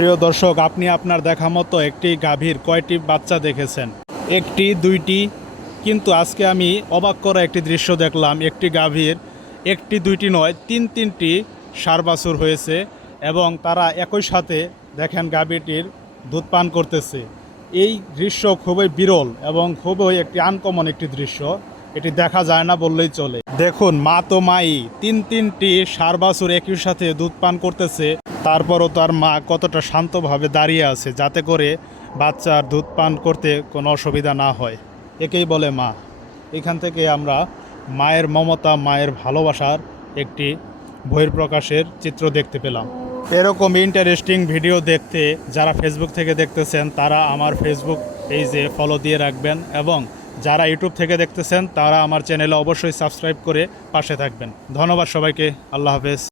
প্রিয় দর্শক, আপনি আপনার দেখা মতো একটি গাভীর কয়টি বাচ্চা দেখেছেন? একটি, দুইটি, কিন্তু আজকে আমি অবাক করা একটি দৃশ্য দেখলাম। একটি গাভীর, একটি, দুইটি নয়, তিন, তিনটি সার বাছুর হয়েছে এবং তারা একই সাথে দেখেন গাভীটির দুধ পান করতেছে। এই দৃশ্য খুবই বিরল এবং খুবই একটি আনকমন একটি দৃশ্য। এটি দেখা যায় না বললেই চলে। দেখুন, মা তো মাই, তিন, তিনটি সার বাছুর একই সাথে দুধ পান করতেছে। তারপরও তার মা কতটা শান্তভাবে দাঁড়িয়ে আছে যাতে করে বাচ্চার দুধ পান করতে কোনো অসুবিধা না হয়। একেই বলে মা। এখান থেকে আমরা মায়ের মমতা, মায়ের ভালোবাসার একটি বহির্প্রকাশের চিত্র দেখতে পেলাম। এরকম ইন্টারেস্টিং ভিডিও দেখতে যারা ফেসবুক থেকে দেখতেছেন, তারা আমার ফেসবুক পেজে ফলো দিয়ে রাখবেন এবং যারা ইউটিউব থেকে দেখতেছেন, তারা আমার চ্যানেলে অবশ্যই সাবস্ক্রাইব করে পাশে থাকবেন। ধন্যবাদ সবাইকে। আল্লাহ হাফেজ।